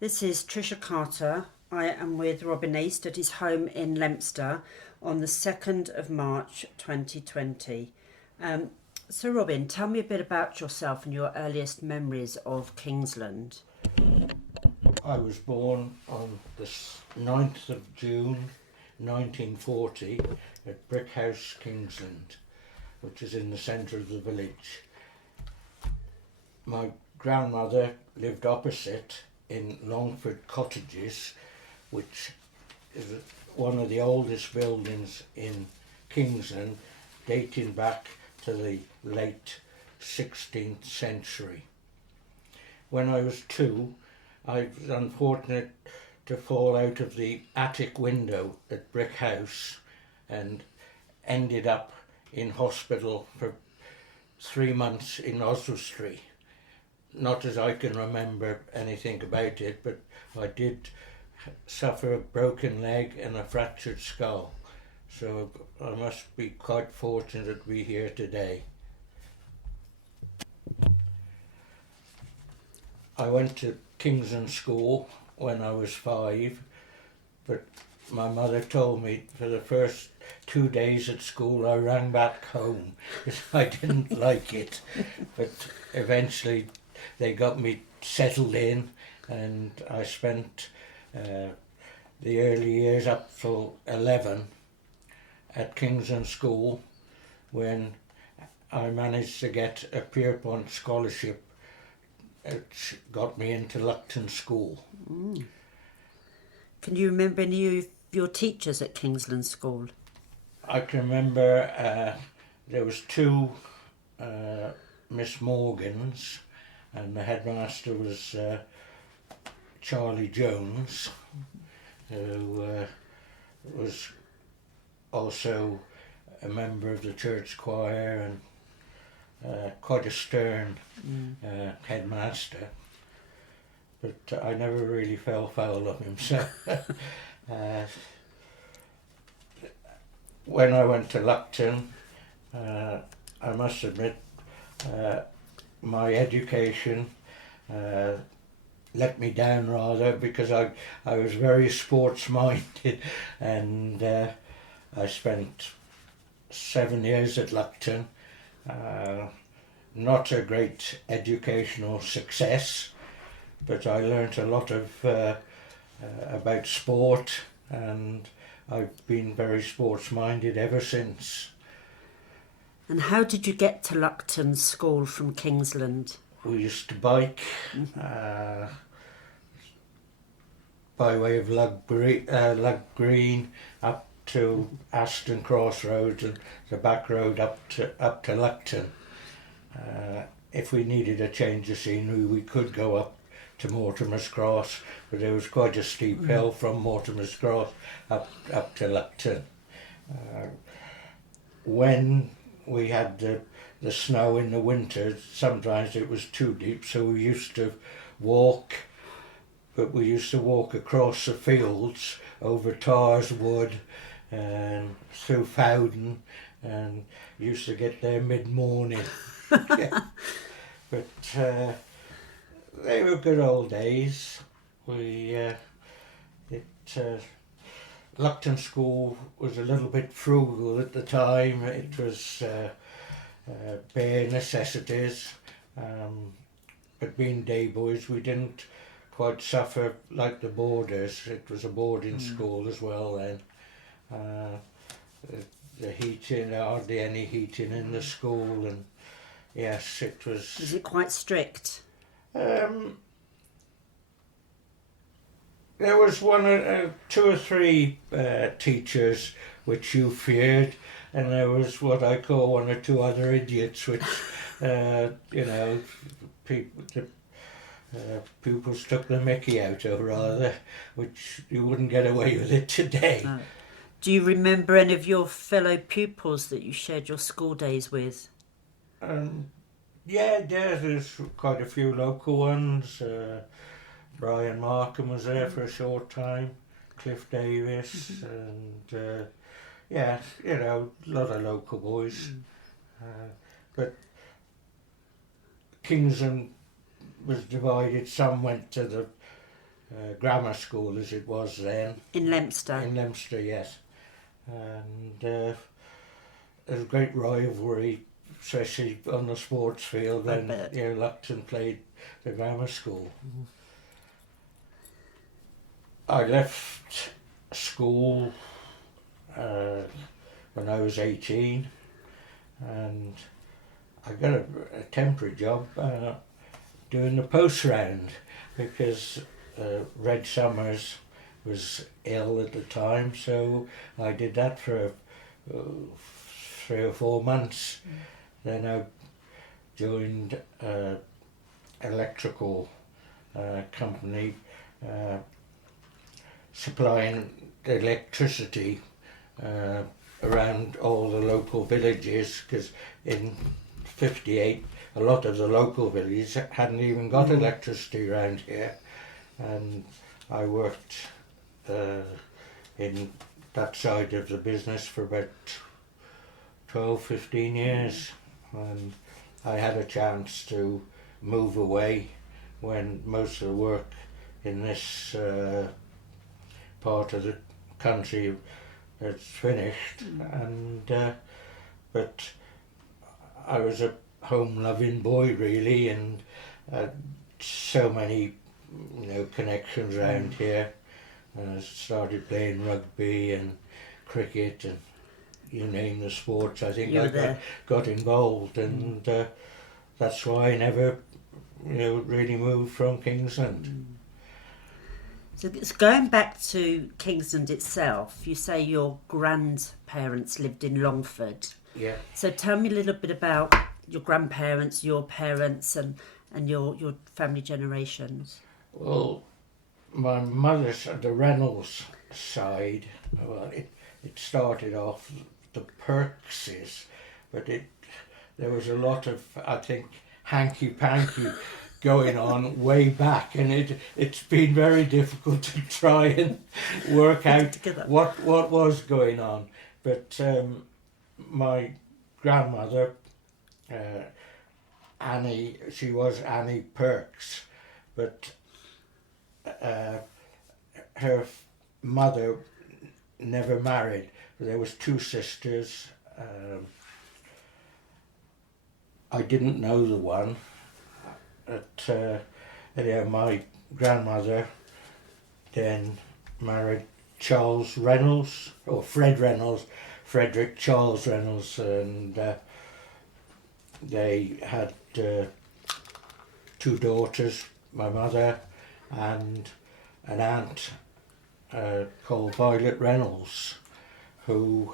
This is Trisha Carter. I am with Robin East at his home in Leominster on the 2nd of March 2020. So Robin, tell me a bit about yourself and your earliest memories of Kingsland. I was born on the 9th of June 1940 at Brick House, Kingsland, which is in the centre of the village. My grandmother lived opposite in Longford Cottages, which is one of the oldest buildings in Kingsland, dating back to the late 16th century. When I was 2, I was unfortunate to fall out of the attic window at Brick House and ended up in hospital for 3 months in Oswestry. Not as I can remember anything about it, but I did suffer a broken leg and a fractured skull. So I must be quite fortunate to be here today. I went to Kingsland School when I was 5, but my mother told me for the first 2 days at school I ran back home because I didn't like it. But eventually they got me settled in, and I spent the early years up till 11 at Kingsland School, when I managed to get a Pierpont scholarship. It got me into Lucton School. Can you remember any of your teachers at Kingsland School? I can remember there was 2 Miss Morgans, and the headmaster was Charlie Jones, who was also a member of the church choir and quite a stern headmaster. But I never really fell foul of him. So when I went to Lucton, I must admit my education let me down rather, because I was very sports minded, and I spent 7 years at Lucton. Not a great educational success, but I learnt a lot of about sport, and I've been very sports minded ever since. And how did you get to Lucton School from Kingsland? We used to bike by way of Lugg Green up to Aston Crossroads and the back road up to Lucton. If we needed a change of scenery, we could go up to Mortimer's Cross, but there was quite a steep hill from Mortimer's Cross up to Lucton. When we had the snow in the winter, sometimes it was too deep, so we used to walk, but we used to walk across the fields over Tars Wood and through Fowden, and used to get there mid-morning. Yeah. But they were good old days. Lucton School was a little bit frugal at the time. It was bare necessities, but being day boys, we didn't quite suffer like the boarders. It was a boarding school as well then. The heating, hardly any heating in the school, and yes, it was. Was it quite strict? There was 2 or 3 teachers which you feared, and there was what I call 1 or 2 other idiots which, pupils took the mickey out of rather, which you wouldn't get away with it today. Do you remember any of your fellow pupils that you shared your school days with? Yeah, there's quite a few local ones. Brian Markham was there for a short time, Cliff Davis, and yeah, a lot of local boys. But Kingsland was divided. Some went to the grammar school as it was then. In Leominster? In Leominster, yes. And there was a great rivalry, especially on the sports field when Lucton played the grammar school. Mm-hmm. I left school when I was 18, and I got a temporary job doing the post round because Red Summers was ill at the time, so I did that for 3 or 4 months. Then I joined electrical company supplying the electricity around all the local villages, because in 58 a lot of the local villages hadn't even got electricity around here, and I worked in that side of the business for about 12-15 years, and I had a chance to move away when most of the work in this part of the country had finished, and but I was a home-loving boy really, and so many connections around here. I started playing rugby and cricket and you name the sports. I think I got involved, and that's why I never really moved from Kingsland. So it's going back to Kingsland itself. You say your grandparents lived in Longford. Yeah. So tell me a little bit about your grandparents, your parents, and your family generations. Well, my mother's, the Reynolds side, well, it started off the Perkses, but there was a lot of, I think, hanky-panky going on way back, and it's been very difficult to try and work out what was going on. But my grandmother, Annie, she was Annie Perks, but her mother never married. There was 2 sisters. I didn't know the one. But my grandmother then married Charles Reynolds, or Frederick Charles Reynolds, and they had 2 daughters, my mother and an aunt called Violet Reynolds, who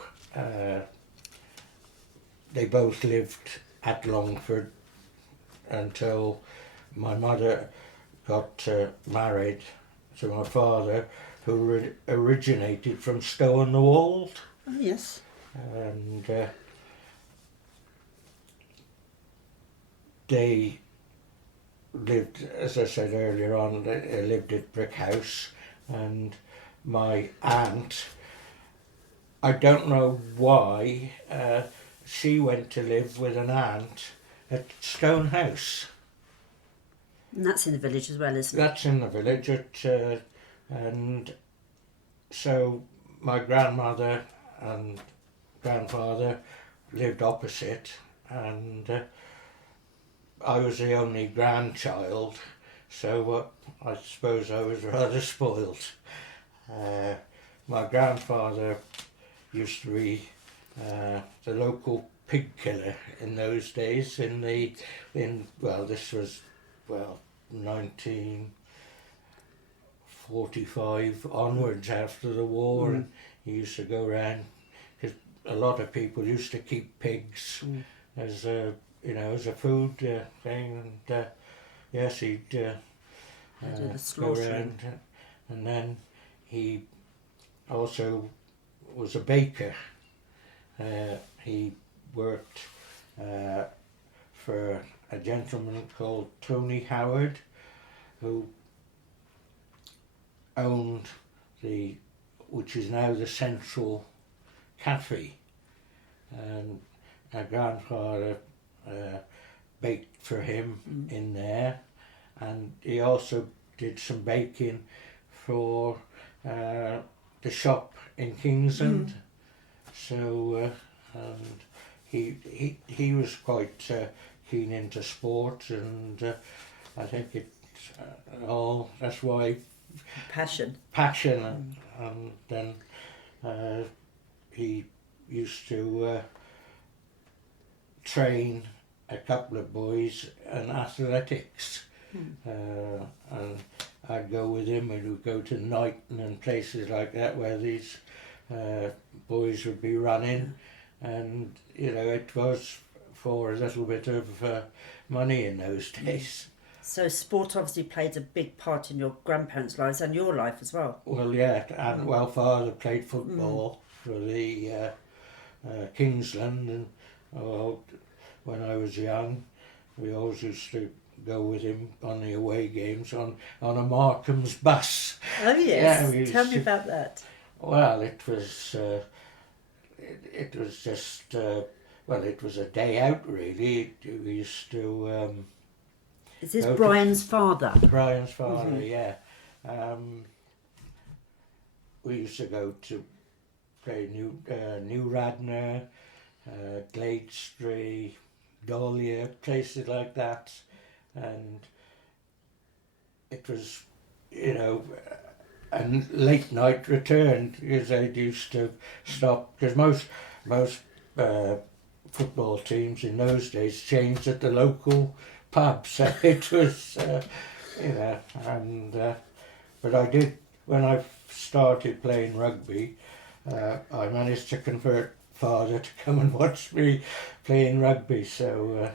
they both lived at Longford until my mother got married to my father, who originated from Stow-on-the-Wold. Oh, yes. And they lived, as I said earlier on, they lived at Brick House, and my aunt, I don't know why, she went to live with an aunt at Stone House. And that's in the village as well, isn't it? That's in the village, and so my grandmother and grandfather lived opposite, and I was the only grandchild, so I suppose I was rather spoilt. My grandfather used to be the local pig killer in those days. This was 1945 onwards, after the war, and he used to go around, because a lot of people used to keep pigs as a food thing, and yes, he'd go around, and then he also was a baker. He worked for a gentleman called Tony Howard, who owned which is now the Central Cafe, and our grandfather baked for him in there, and he also did some baking for the shop in Kingsland. So and he was quite keen into sport, and I think it all that's why Passion. and then he used to train a couple of boys in athletics, and I'd go with him, and we'd go to Knighton and places like that where these boys would be running, and it was for a little bit of money in those days. So sport obviously played a big part in your grandparents' lives and your life as well. Well, yeah, and father played football for the Kingsland, and when I was young, we always used to go with him on the away games on a Markham's bus. Oh yes, Yeah, tell me about that. Well, it was it was just it was a day out really. We used to. Is this Brian's father? Brian's father, yeah. We used to go to play New Radnor, Gladestry, Dahlia, places like that, and it was, and late night return, because they used to stop, because most football teams in those days changed at the local pub, so it was, but I did, when I started playing rugby, I managed to convert father to come and watch me playing rugby, so...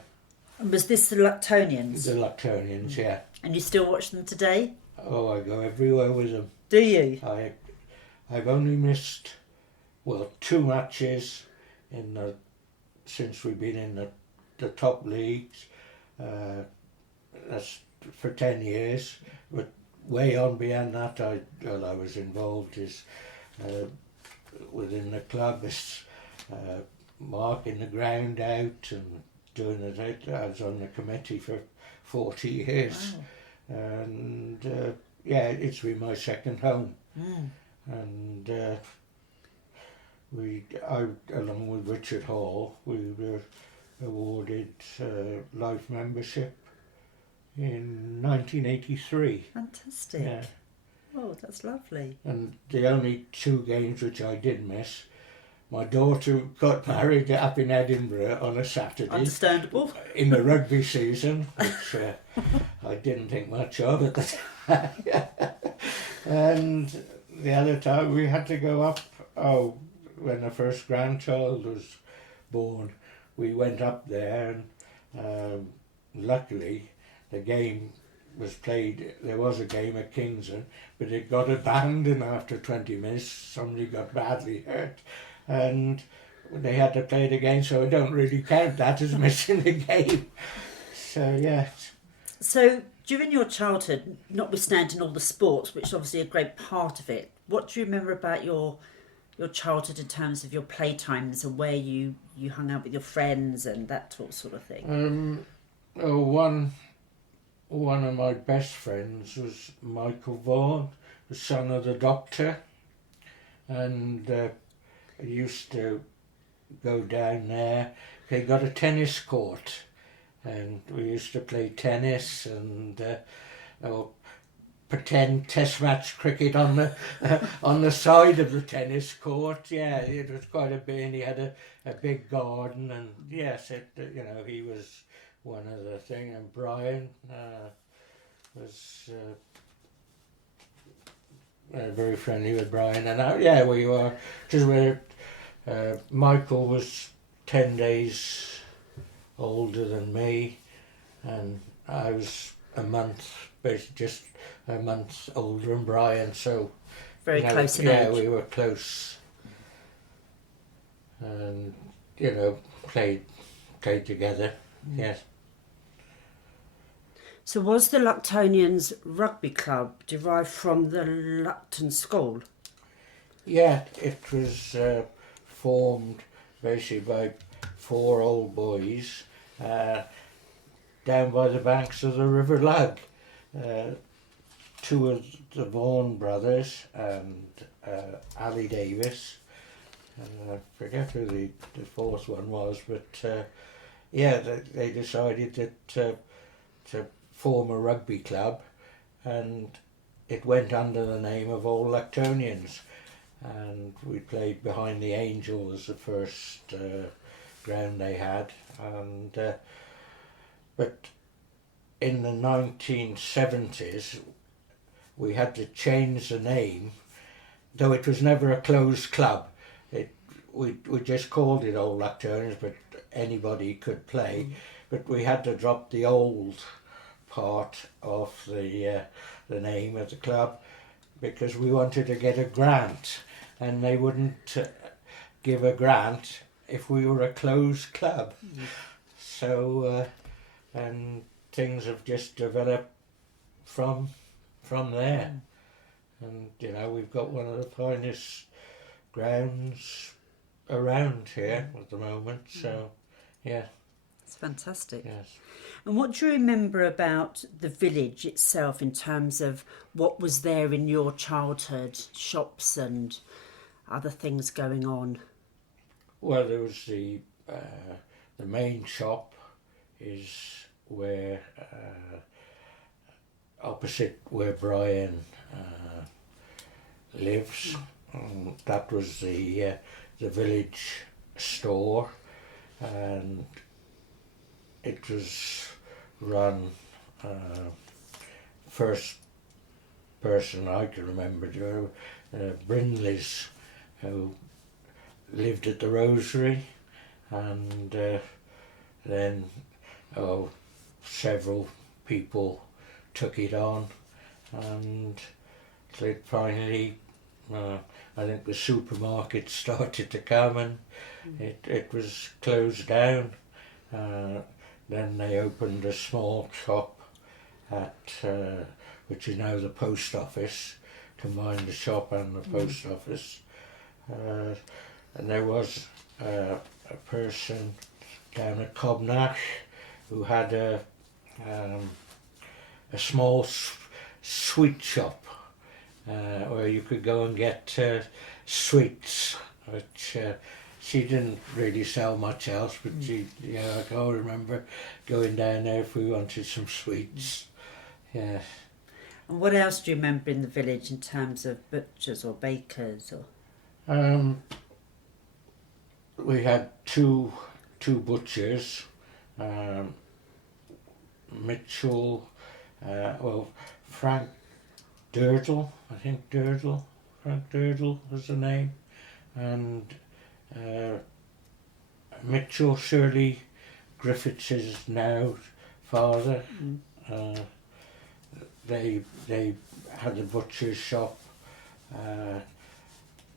And was this the Luctonians? The Luctonians, yeah. And you still watch them today? Oh, I go everywhere with them. Do you? I've only missed, 2 matches since we've been in the top leagues. That's for 10 years, but way on beyond that, I was involved within the club as marking the ground out and doing it. I was on the committee for 40 years. Wow. And it's been my second home. And I, along with Richard Hall, we were awarded life membership in 1983. Fantastic. Yeah. Oh, that's lovely. And the only 2 games which I did miss, my daughter got married up in Edinburgh on a Saturday. Understandable. In the rugby season, which I didn't think much of at the time. And the other time we had to go up, when the first grandchild was born, we went up there, and luckily the game was played. There was a game at Kingsland, but it got abandoned after 20 minutes. Somebody got badly hurt, and they had to play it again, so I don't really count that as missing the game. So, yeah. So, during your childhood, notwithstanding all the sports, which is obviously a great part of it, what do you remember about your childhood in terms of your playtimes and where you hung out with your friends and that sort of thing? One of my best friends was Michael Vaughan, the son of the doctor, and I used to go down there. They got a tennis court, and we used to play tennis and pretend test match cricket on the side of the tennis court. Yeah, it was quite a bit, and he had a big garden, and yes, he was one of the thing, and Brian was very friendly with Brian, and we were, because Michael was 10 days older than me, and I was basically just a month older than Brian, so very close in age. Yeah, we were close, and played together. Yes. So was the Luctonians Rugby Club derived from the Lucton School? Yeah, it was formed basically by 4 old boys down by the banks of the River Lugg. two of the Vaughan brothers and Ali Davis. I forget who the fourth one was, but yeah, they decided that to form a rugby club, and it went under the name of Old Luctonians, and we played behind the Angel as the first ground they had, and but in the 1970s we had to change the name, though it was never a closed club. We just called it Old Luctonians, but anybody could play. But we had to drop the old part of the name of the club because we wanted to get a grant, and they wouldn't give a grant if we were a closed club. So and things have just developed from there, and you know, we've got one of the finest grounds around here at the moment, so yeah. It's fantastic. Yes. And what do you remember about the village itself in terms of what was there in your childhood, shops and other things going on? Well, there was the main shop is where opposite where Brian lives. That was the village store, and it was run first person I can remember doing Brindley's, who lived at the Rosary, and then several people took it on, and it finally I think the supermarket started to come, and it was closed down. Then they opened a small shop at which is now the post office, combined the shop and the post office. And there was a person down at Cobnash who had a small sweet shop where you could go and get sweets, which she didn't really sell much else, but she, yeah, I can remember going down there if we wanted some sweets. Yeah. And what else do you remember in the village in terms of butchers or bakers or? We had two butchers, Mitchell, Frank Durdle, I think Frank Durdle was the name, and Mitchell, Shirley Griffiths' now father. They had a butcher's shop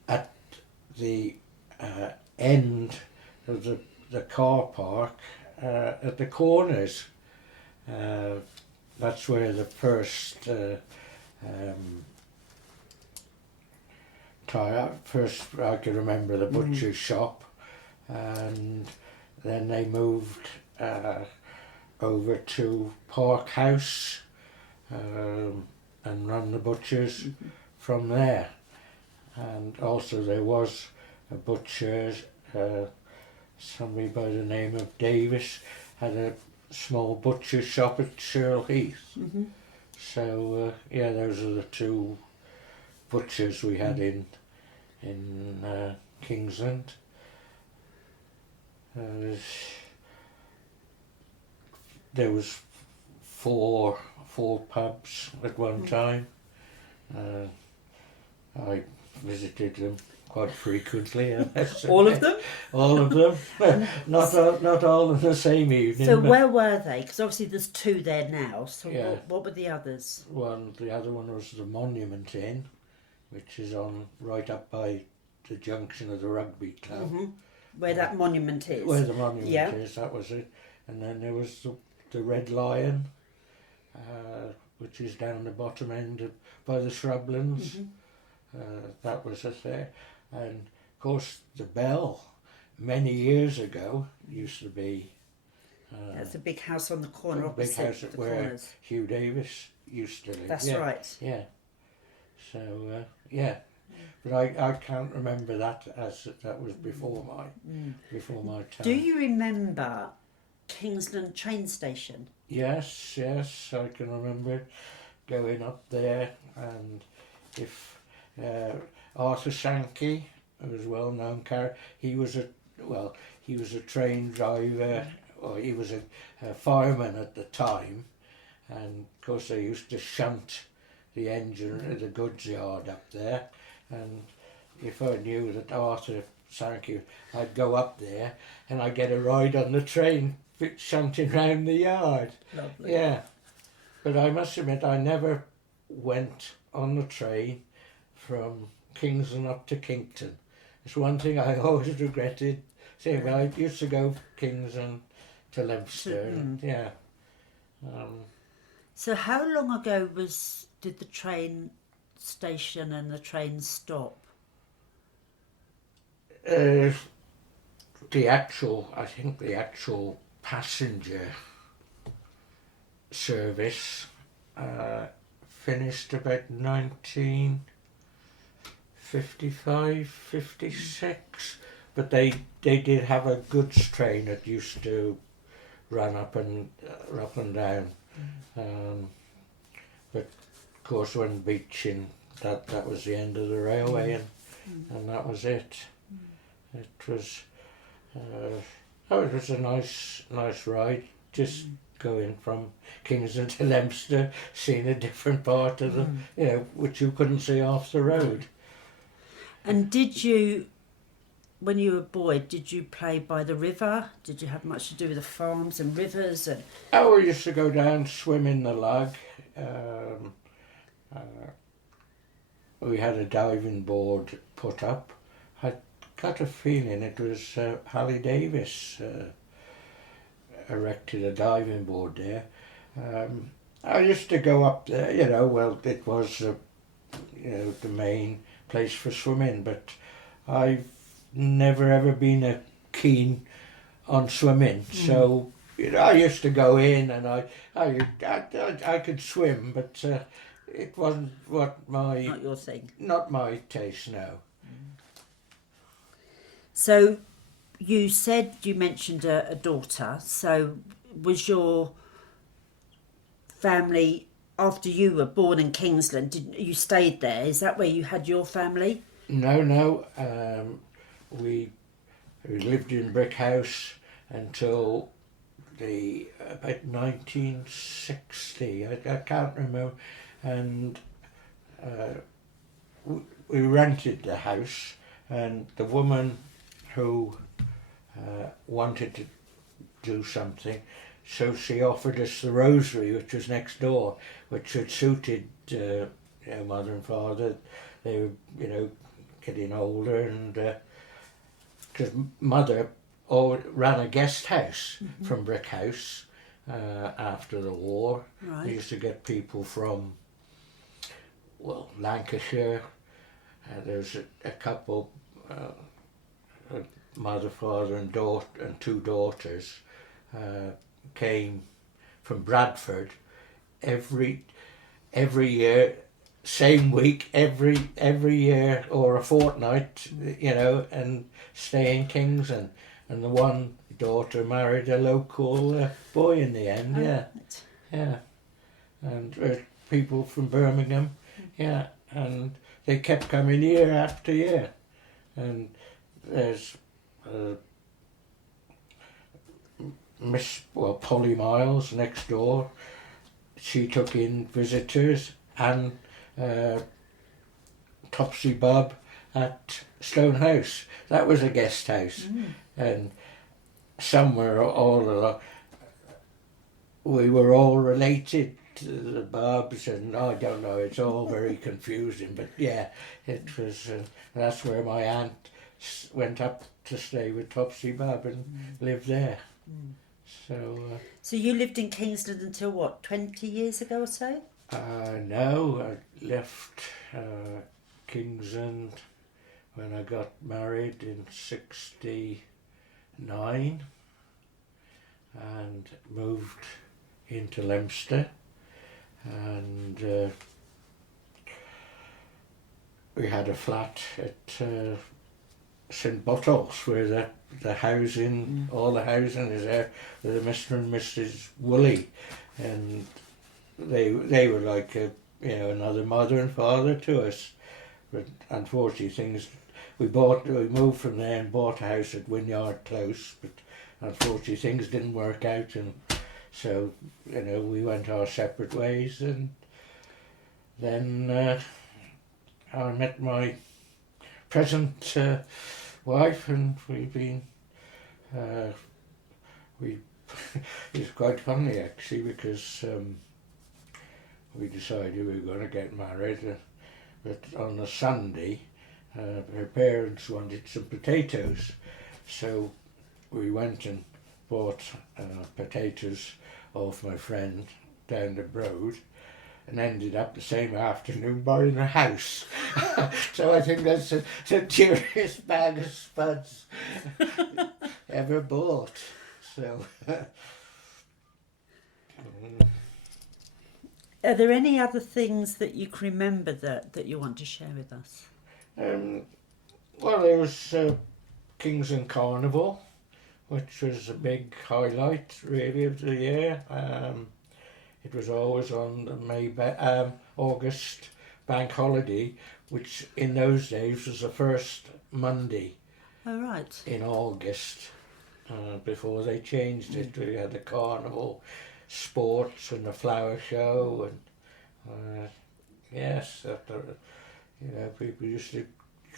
at the end of the car park at the corners. That's where the first I can remember the butcher's shop, and then they moved over to Park House and run the butchers from there. And also there was a butcher, somebody by the name of Davis had a small butcher's shop at Shirl Heath. So yeah, those are the two butchers we had in Kingsland. There was four pubs at one time. I visited them quite frequently. All of them? All of them. Not all on the same evening. So where were they? Because obviously there's two there now. So yeah. what were the others? The other one was the Monument Inn, which is on right up by the junction of the rugby club. Where that monument is. Where the monument is, that was it. And then there was the Red Lion, which is down the bottom end by the shrublands. That was it there. And of course the Bell, many years ago, used to be... That's a big house on the corner a big opposite house the where corners. Hugh Davis used to live. That's yeah. right. Yeah. So yeah, but I can't remember that as that was before my time. Do you remember Kingsland Train Station? Yes, I can remember going up there, and if Arthur Sankey, who was a well-known character, he was a train driver, or he was a fireman at the time, and of course they used to shunt the engine at the goods yard up there, and if I knew that Arthur Sankey, I'd go up there and I'd get a ride on the train shunting round the yard. Lovely. Yeah, but I must admit I never went on the train from Kingsland up to Kington. It's one thing I always regretted. See, well, I used to go Kingsland to Leominster, and, yeah. So how long ago did the train station and the train stop? I think the actual passenger service finished about 1955, 56, but they did have a goods train that used to run up and down. But of course, when Beeching, that was the end of the railway, and that was it. It was it was a nice ride, just going from Kingsland to Leominster, seeing a different part of the, which you couldn't see off the road. And did you, when you were a boy, did you play by the river? Did you have much to do with the farms and rivers? And We used to go down, swim in the Lugg. We had a diving board put up. I got a feeling it was Hallie Davis erected a diving board there. I used to go up there, it was the main place for swimming, but I've never ever been keen on swimming, so I used to go in and I could swim, but it wasn't not your thing. Not my taste, no. So you mentioned a daughter. So was your family, after you were born in Kingsland, you stayed there? Is that where you had your family? No. We lived in brick house until about 1960. I can't remember, and we rented the house, and the woman who wanted to do something, so she offered us the Rosary, which was next door, which had suited mother and father. They were getting older, and because mother ran a guest house from brick house after the war. Right. We used to get people from Lancashire. There's a couple, mother, father and daughter, and two daughters came from Bradford every year, same week, every year or a fortnight, and stay in Kingsland. And the one daughter married a local boy in the end. Yeah. And people from Birmingham, and they kept coming year after year. And there's Polly Miles next door. She took in visitors, and Topsy Bob at Stonehouse. That was a guest house. And somewhere all along, we were all related to the Bobs, and I don't know, it's all very confusing, but yeah, it was, that's where my aunt went up to stay with Topsy Bob and lived there. So you lived in Kingsland until what, 20 years ago or so? No, I left Kingsland when I got married in 1969 and moved into Leominster, and we had a flat at St Bottles where the housing, all the housing is there with Mr and Mrs Woolley, and they were like another mother and father to us. But unfortunately we moved from there and bought a house at Wynyard Close, but unfortunately things didn't work out, and so we went our separate ways. And then I met my present wife, and we've been it's quite funny actually, because we decided we were going to get married, but on a Sunday her parents wanted some potatoes, so we went and bought potatoes off my friend down the road, and ended up the same afternoon buying a house. So I think that's the dearest bag of spuds ever bought. So. Are there any other things that you can remember that you want to share with us? Well, there was Kingsland Carnival, which was a big highlight really of the year. It was always on the August bank holiday, which in those days was the first Monday. Oh, right. In August, before they changed it. We had the carnival, sports and the flower show, and yes, people used to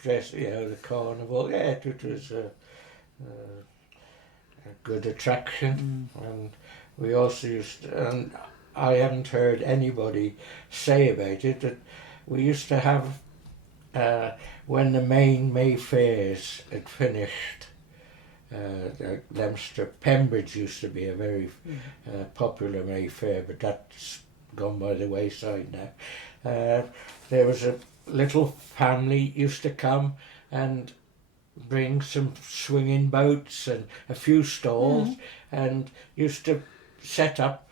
dress, the carnival. Yeah, it was a good attraction, and we also used to, and I haven't heard anybody say about it, that we used to have, when the main May fairs had finished, the Leominster, Pembridge used to be a very popular May fair, but that's gone by the wayside now. There was a little family used to come and bring some swinging boats and a few stalls, and used to set up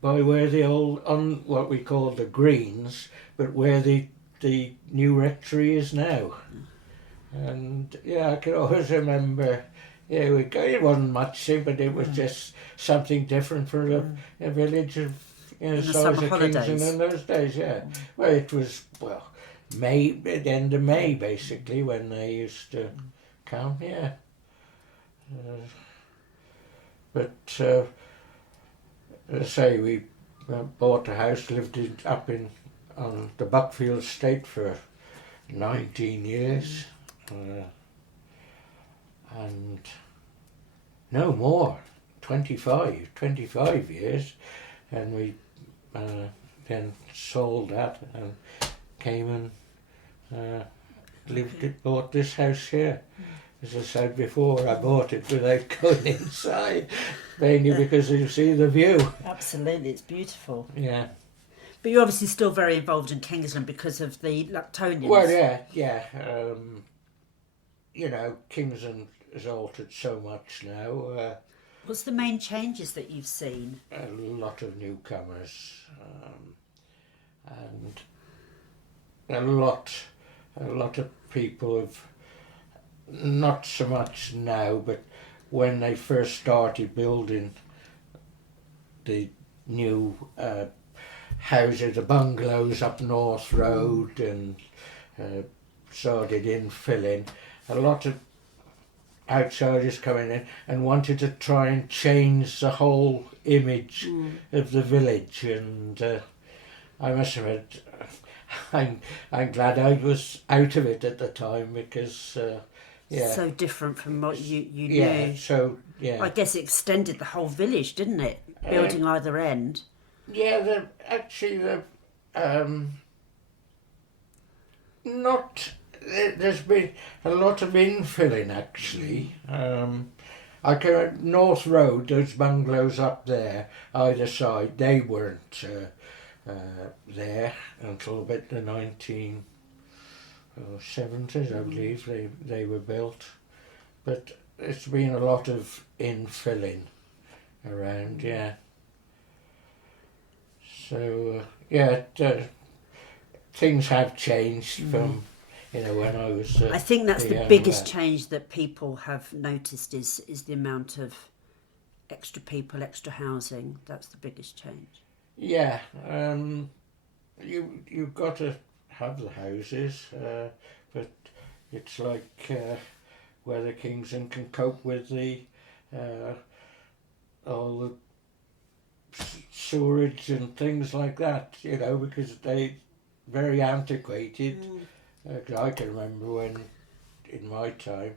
by where the old, on what we call the greens, but where the new rectory is now. And I can always remember, it wasn't much, but it was just something different for a village of size of Kingsland in those days. Well, it was May, at the end of May basically, when they used to come. But as I say, we bought a house, lived up on the Buckfield estate for 19 years, and no more, 25 years, and we then sold that and came and bought this house here. As I said before, I bought it without going inside, mainly because you see the view. Absolutely, it's beautiful. Yeah. But you're obviously still very involved in Kingsland because of the Luctonians. Well, yeah. Kingsland has altered so much now. What's the main changes that you've seen? A lot of newcomers, and a lot of people have, not so much now, but when they first started building the new houses, the bungalows up North Road, and started infilling, a lot of outsiders coming in and wanted to try and change the whole image of the village, and I must admit, I'm glad I was out of it at the time, because so different from what you knew. I guess it extended the whole village, didn't it? Building either end. Yeah, there's been a lot of infilling actually. North Road, those bungalows up there, either side, they weren't there until about the 1970s, I believe they were built. But it's been a lot of infilling around, So yeah, things have changed from when I was. I think that's a the young biggest lad. change that people have noticed is the amount of extra people, extra housing. That's the biggest change. Yeah, you've got to have the houses, but it's like whether Kingsland can cope with the all the sewerage and things like that, because they very antiquated. 'Cause I can remember when, in my time,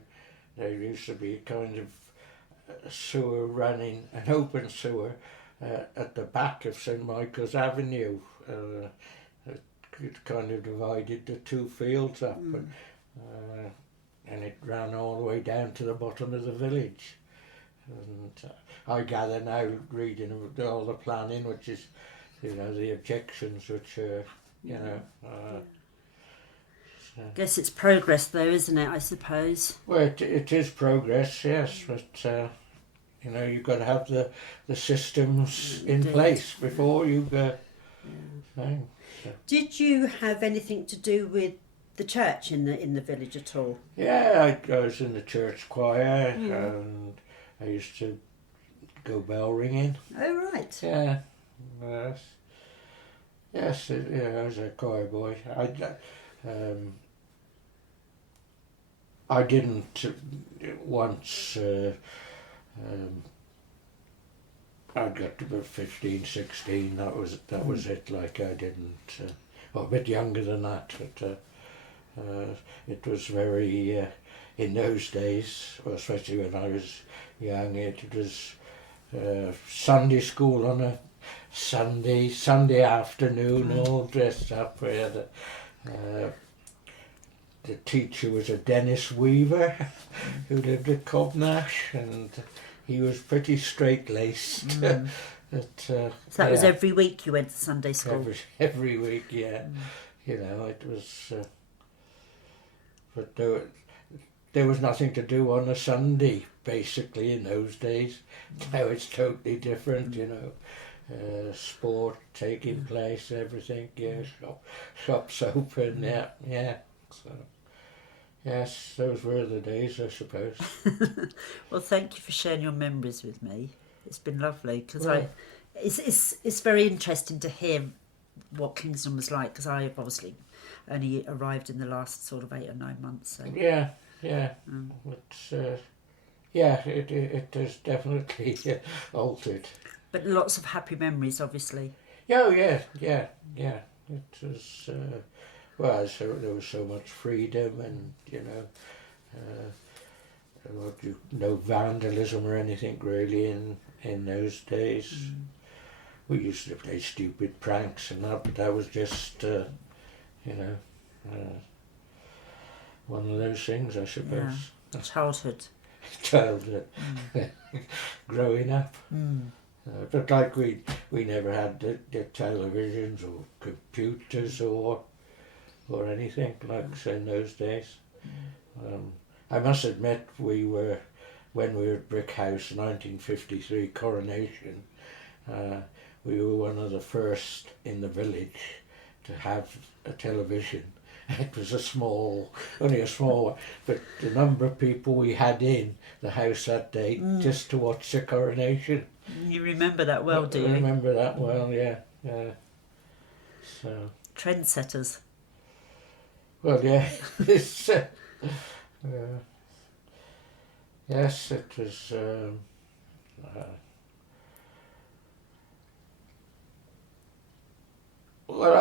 there used to be a kind of sewer running, an open sewer, at the back of St Michael's Avenue. It kind of divided the two fields up, and it ran all the way down to the bottom of the village. And I gather now, reading all the planning, which is, the objections, which are, so. Guess it's progress, though, isn't it? I suppose. Well, it is progress, yes, but you've got to have the systems in Indeed. place before you go. Did you have anything to do with the church in the village at all? Yeah, I was in the church choir, and I used to go bell ringing. Oh, right. Yeah, yes, I was a choir boy. I didn't once. I got to about 15, 16. That was it. Like I didn't. Well, a bit younger than that, but it was very. In those days, well, especially when I was young, it was Sunday school on a Sunday afternoon, all dressed up. We had the teacher was a Dennis Weaver who lived at Cobnash, and he was pretty straight-laced. So that was every week you went to Sunday school? Every week, yeah. It was... but there was nothing to do on a Sunday, basically, in those days. Now it's totally different, sport taking place, everything, shops open, yeah. So, yes, those were the days, I suppose. Well, thank you for sharing your memories with me. It's been lovely, because Well, it's very interesting to hear what Kingsland was like, because I have obviously only arrived in the last sort of 8 or 9 months. So. Yeah. It's, it has definitely altered. But lots of happy memories, obviously. Oh, yeah. It was, so there was so much freedom, and, no vandalism or anything really in those days. We used to play stupid pranks and that, but that was just, one of those things, I suppose. Yeah. Childhood. Childhood. Growing up. But like we never had the televisions or computers or anything like in those days. I must admit, when we were at Brick House, 1953 coronation, we were one of the first in the village to have a television. It was only a small one, but the number of people we had in the house that day just to watch the coronation. You remember that well, do you? I remember that well, yeah. So. Trendsetters. Well, yeah. It's, yes, it was. Well,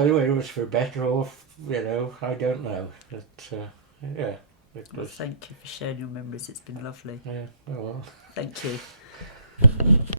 anyway, it was for better or, I don't know. But, yeah. It Well, was, thank you for sharing your memories. It's been lovely. yeah, oh well. Thank you.